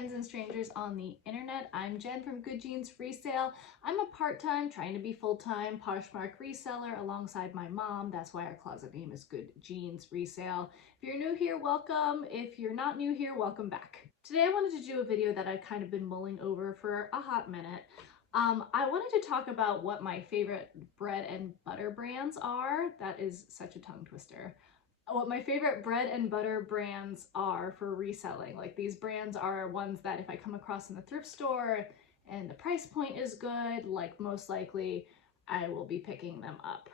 friends and strangers on the internet. I'm Jen from Good Jeans Resale. I'm a part-time, trying to be full-time Poshmark reseller alongside my mom. That's why our closet name is Good Jeans Resale. If you're new here, welcome. If you're not new here, welcome back. Today I wanted to do a video that I've kind of been mulling over for a hot minute. I wanted to talk about what my favorite bread and butter brands are. That is such a tongue twister. What my favorite bread and butter brands are for reselling. Like, these brands are ones that if I come across in the thrift store and the price point is good, like, most likely I will be picking them up.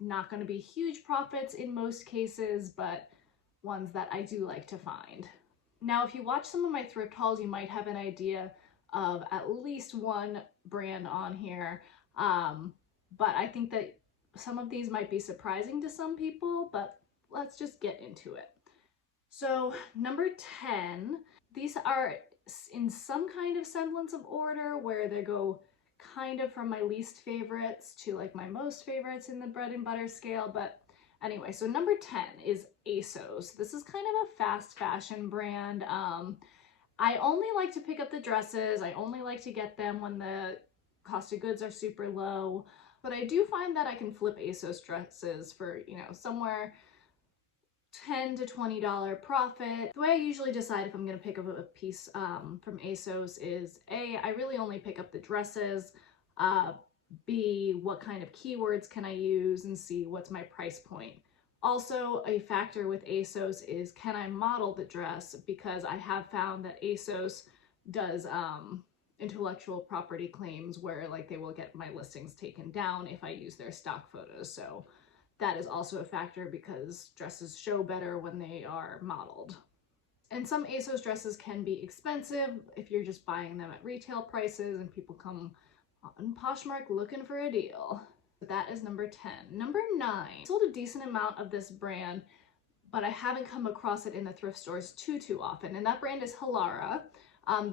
Not going to be huge profits in most cases, but ones that I do like to find. Now, if you watch some of my thrift hauls, you might have an idea of at least one brand on here, but I think that some of these might be surprising to some people, but let's just get into it. So number 10, these are in some kind of semblance of order where they go kind of from my least favorites to like my most favorites in the bread and butter scale. But anyway, so number 10 is ASOS. This is kind of a fast fashion brand. I only like to pick up the dresses. I only like to get them when the cost of goods are super low, but I do find that I can flip ASOS dresses for, somewhere $10 to $20 profit. The way I usually decide if I'm going to pick up a piece from ASOS is A, I really only pick up the dresses, B, what kind of keywords can I use, and C, what's my price point. Also, a factor with ASOS is, can I model the dress? Because I have found that ASOS does intellectual property claims where like they will get my listings taken down if I use their stock photos. So that is also a factor because dresses show better when they are modeled. And some ASOS dresses can be expensive if you're just buying them at retail prices and people come on Poshmark looking for a deal. That is number 10. Number 9, I sold a decent amount of this brand, but I haven't come across it in the thrift stores too often, and that brand is Halara.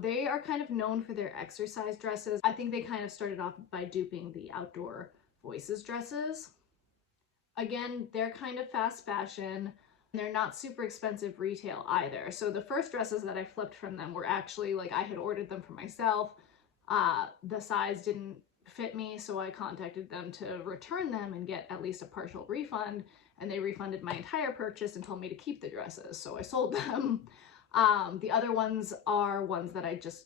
They are kind of known for their exercise dresses. I think they kind of started off by duping the Outdoor Voices dresses. Again, they're kind of fast fashion, and they're not super expensive retail either. So the first dresses that I flipped from them were actually, like, I had ordered them for myself. The size didn't fit me, so I contacted them to return them and get at least a partial refund, and they refunded my entire purchase and told me to keep the dresses, so I sold them. The other ones are ones that I just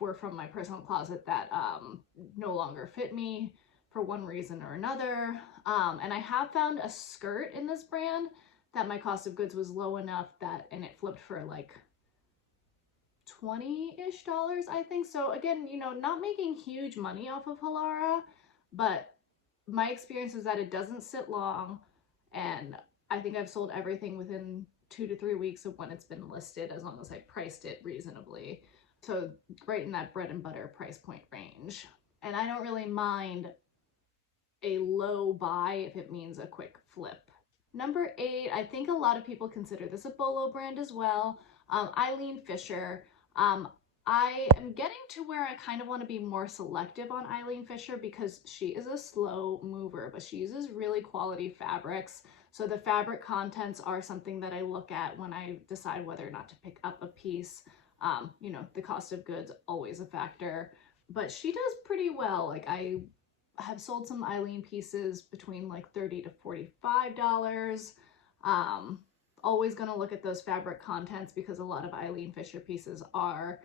were from my personal closet that no longer fit me for one reason or another. And I have found a skirt in this brand that my cost of goods was low enough that, and it flipped for like $20-ish, I think. So again, not making huge money off of Halara, but my experience is that it doesn't sit long, and I think I've sold everything within 2 to 3 weeks of when it's been listed, as long as I priced it reasonably. So right in that bread and butter price point range. And I don't really mind a low buy if it means a quick flip. Number 8, I think a lot of people consider this a bolo brand as well. Eileen Fisher. I am getting to where I kind of want to be more selective on Eileen Fisher because she is a slow mover, but she uses really quality fabrics. So the fabric contents are something that I look at when I decide whether or not to pick up a piece. The cost of goods, always a factor, but she does pretty well. Like, I have sold some Eileen pieces between like $30 to $45. Always going to look at those fabric contents because a lot of Eileen Fisher pieces are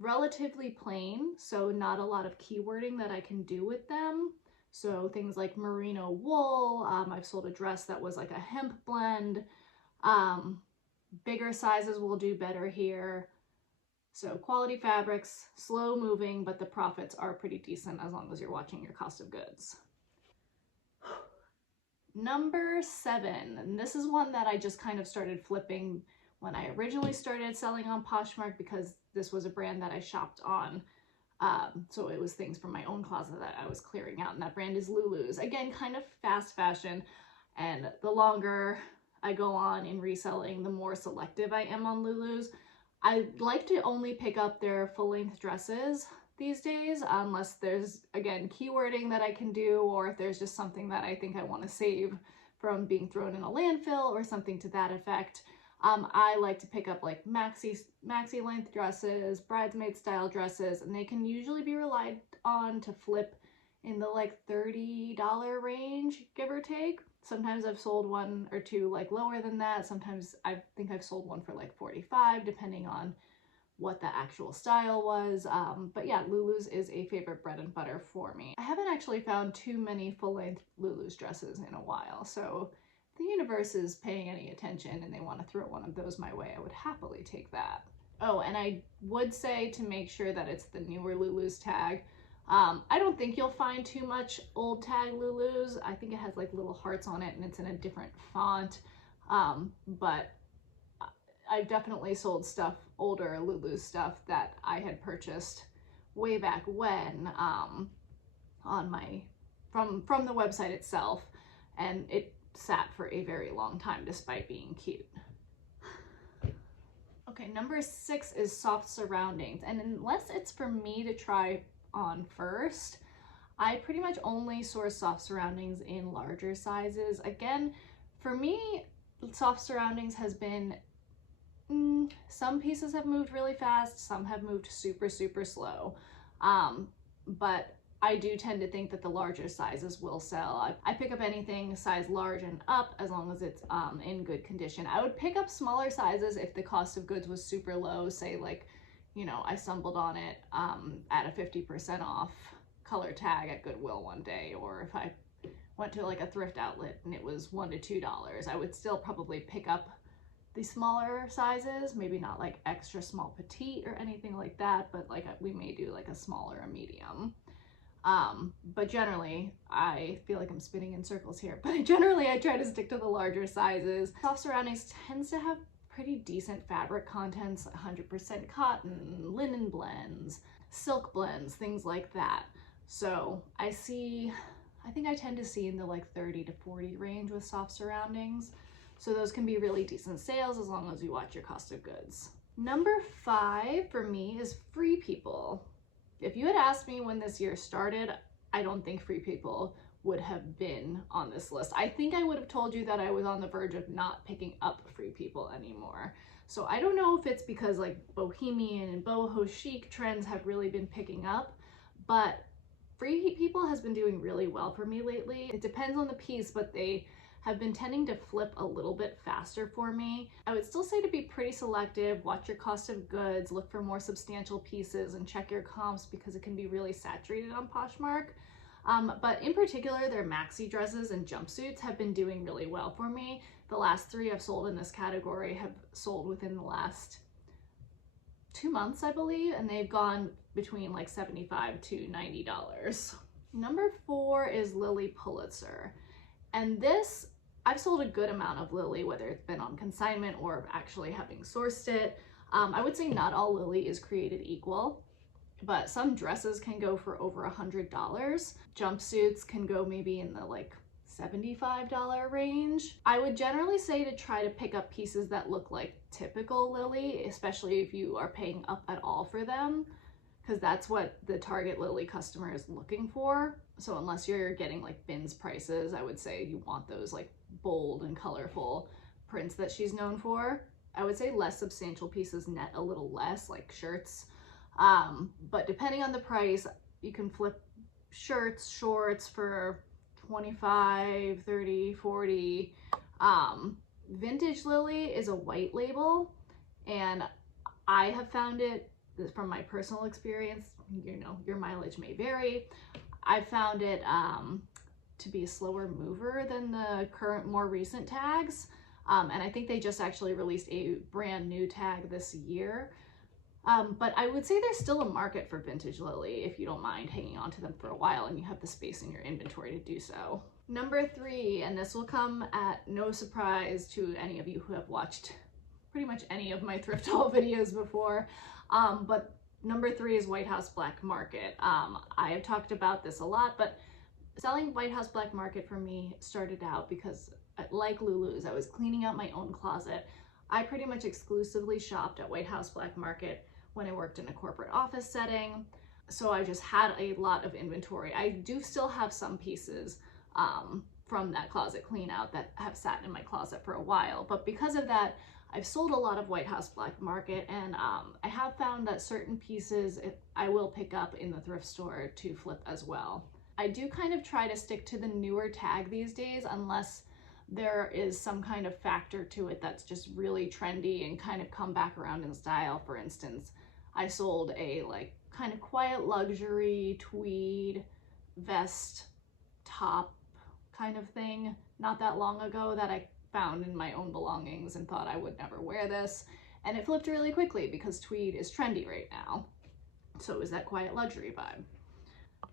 relatively plain, so not a lot of keywording that I can do with them. So things like merino wool, I've sold a dress that was like a hemp blend. Bigger sizes will do better here. So quality fabrics, slow moving, but the profits are pretty decent as long as you're watching your cost of goods. Number 7, and this is one that I just kind of started flipping when I originally started selling on Poshmark because this was a brand that I shopped on. So it was things from my own closet that I was clearing out, and that brand is Lulu's. Again, kind of fast fashion, and the longer I go on in reselling, the more selective I am on Lulu's. I like to only pick up their full-length dresses these days, unless there's, again, keywording that I can do, or if there's just something that I think I want to save from being thrown in a landfill or something to that effect. I like to pick up like maxi length dresses, bridesmaid style dresses, and they can usually be relied on to flip in the like $30 range, give or take. Sometimes I've sold one or two like lower than that. Sometimes I think I've sold one for like 45, depending on what the actual style was. But yeah, Lulu's is a favorite bread and butter for me. I haven't actually found too many full-length Lulu's dresses in a while, so if the universe is paying any attention and they want to throw one of those my way, I would happily take that. Oh, and I would say to make sure that it's the newer Lulu's tag. I don't think you'll find too much old tag Lulu's. I think it has like little hearts on it and it's in a different font, but I've definitely sold stuff, older Lulu stuff that I had purchased way back when, on my, from the website itself, and it sat for a very long time despite being cute. Okay, number 6 is soft surroundings, and unless it's for me to try on first, I pretty much only source soft surroundings in larger sizes. Again, for me, soft surroundings has been some pieces have moved really fast, some have moved super slow, but I do tend to think that the larger sizes will sell. I pick up anything size large and up as long as it's in good condition. I would pick up smaller sizes if the cost of goods was super low, say like, you know, I stumbled on it at a 50% off color tag at Goodwill one day, or if I went to like a thrift outlet and it was $1 to $2, I would still probably pick up the smaller sizes, maybe not like extra small petite or anything like that, but like we may do like a small or a medium. But generally, I feel like I'm spinning in circles here, but generally I try to stick to the larger sizes. Soft surroundings tends to have pretty decent fabric contents, 100% cotton, linen blends, silk blends, things like that. So I think I tend to see in the like 30 to 40 range with soft surroundings. So those can be really decent sales as long as you watch your cost of goods. Number 5 for me is Free People. If you had asked me when this year started, I don't think Free People would have been on this list. I think I would have told you that I was on the verge of not picking up Free People anymore. So I don't know if it's because like bohemian and boho chic trends have really been picking up, but Free People has been doing really well for me lately. It depends on the piece, but they have been tending to flip a little bit faster for me. I would still say to be pretty selective, watch your cost of goods, look for more substantial pieces, and check your comps because it can be really saturated on Poshmark. But in particular, their maxi dresses and jumpsuits have been doing really well for me. The last 3 I've sold in this category have sold within the last 2 months, I believe, and they've gone between like $75 to $90. Number 4 is Lily Pulitzer. And this, I've sold a good amount of Lily, whether it's been on consignment or actually having sourced it. I would say not all Lily is created equal, but some dresses can go for over $100. Jumpsuits can go maybe in the like $75 range. I would generally say to try to pick up pieces that look like typical Lily, especially if you are paying up at all for them, because that's what the target Lily customer is looking for. So unless you're getting like bins prices, I would say you want those like bold and colorful prints that she's known for. I would say less substantial pieces net a little less, like shirts. But depending on the price, you can flip shirts, shorts for 25, 30, 40. Vintage Lily is a white label, and I have found it, from my personal experience, you know, your mileage may vary, I found it to be a slower mover than the current, more recent tags. And I think they just actually released a brand new tag this year. But I would say there's still a market for vintage Lily if you don't mind hanging on to them for a while and you have the space in your inventory to do so. Number 3, and this will come at no surprise to any of you who have watched pretty much any of my thrift haul videos before, but number 3 is White House Black Market. I have talked about this a lot, but selling White House Black Market for me started out because, like Lulu's, I was cleaning out my own closet. I pretty much exclusively shopped at White House Black Market when I worked in a corporate office setting, so I just had a lot of inventory. I do still have some pieces from that closet clean out that have sat in my closet for a while. But because of that, I've sold a lot of White House Black Market, and I have found that certain pieces I will pick up in the thrift store to flip as well. I do kind of try to stick to the newer tag these days unless there is some kind of factor to it that's just really trendy and kind of come back around in style. For instance, I sold a like kind of quiet luxury tweed vest top kind of thing not that long ago that I found in my own belongings and thought I would never wear this, and it flipped really quickly because tweed is trendy right now. So is that quiet luxury vibe.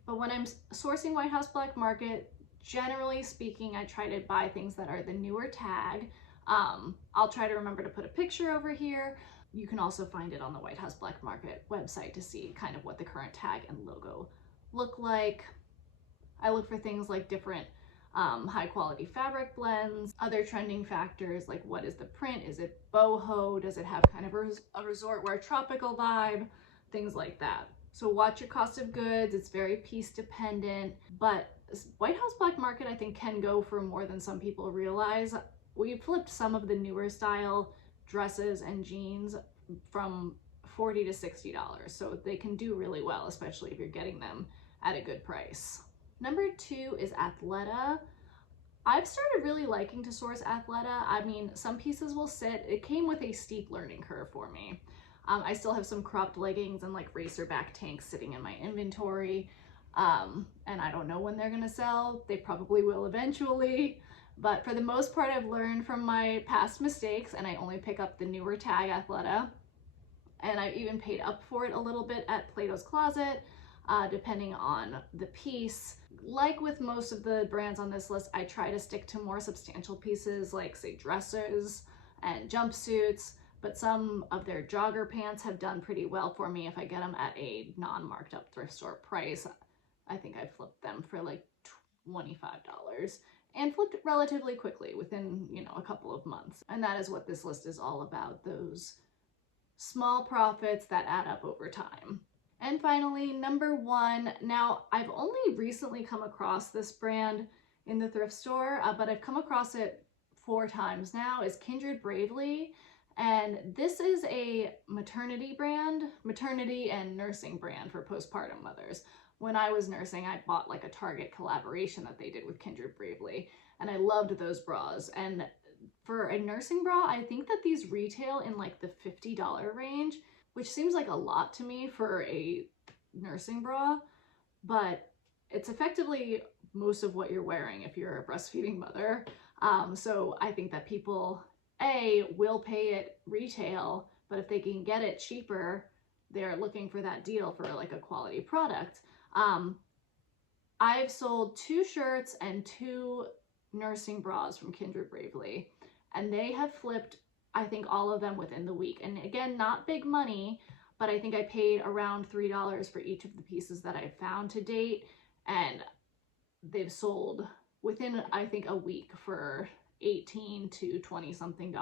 But when I'm sourcing White House Black Market, generally speaking, I try to buy things that are the newer tag. I'll try to remember to put a picture over here. You can also find it on the White House Black Market website to see kind of what the current tag and logo look like. I look for things like different high quality fabric blends, other trending factors like what is the print, is it boho, does it have kind of a resort wear tropical vibe, things like that. So watch your cost of goods, it's very piece dependent, but White House Black Market I think can go for more than some people realize. We flipped some of the newer style dresses and jeans from $40 to $60, so they can do really well, especially if you're getting them at a good price. Number 2 is Athleta. I've started really liking to source Athleta. I mean, some pieces will sit. It came with a steep learning curve for me. I still have some cropped leggings and like racerback tanks sitting in my inventory. And I don't know when they're gonna sell. They probably will eventually. But for the most part, I've learned from my past mistakes, and I only pick up the newer tag Athleta. And I've even paid up for it a little bit at Plato's Closet, depending on the piece. Like with most of the brands on this list, I try to stick to more substantial pieces like say dresses and jumpsuits, but some of their jogger pants have done pretty well for me if I get them at a non-marked up thrift store price. I think I flipped them for like $25 and flipped relatively quickly within, you know, a couple of months. And that is what this list is all about, those small profits that add up over time. And finally, number 1. Now, I've only recently come across this brand in the thrift store, but I've come across it 4 times now, is Kindred Bravely. And this is a maternity brand, maternity and nursing brand for postpartum mothers. When I was nursing, I bought like a Target collaboration that they did with Kindred Bravely, and I loved those bras. And for a nursing bra, I think that these retail in like the $50 range, which seems like a lot to me for a nursing bra, but it's effectively most of what you're wearing if you're a breastfeeding mother. So I think that people, A, will pay it retail, but if they can get it cheaper, they're looking for that deal for like a quality product. I've sold 2 shirts and 2 nursing bras from Kindred Bravely, and they have flipped, I think, all of them within the week. And again, not big money, but I think I paid around $3 for each of the pieces that I've found to date, and they've sold within, I think, a week for $18 to $20 something.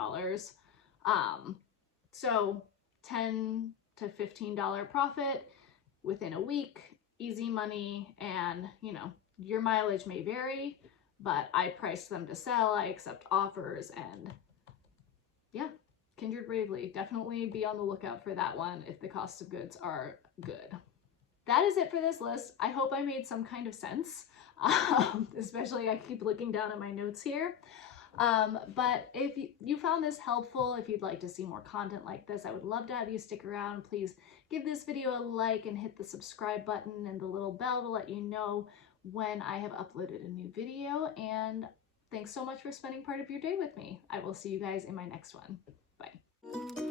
So $10 to $15 profit within a week, easy money, and you know, your mileage may vary, but I priced them to sell, I accept offers, and yeah, Kindred Bravely, definitely be on the lookout for that one if the cost of goods are good. That is it for this list. I hope I made some kind of sense, especially I keep looking down at my notes here. But if you found this helpful, if you'd like to see more content like this, I would love to have you stick around. Please give this video a like and hit the subscribe button and the little bell to let you know when I have uploaded a new video. And thanks so much for spending part of your day with me. I will see you guys in my next one. Bye.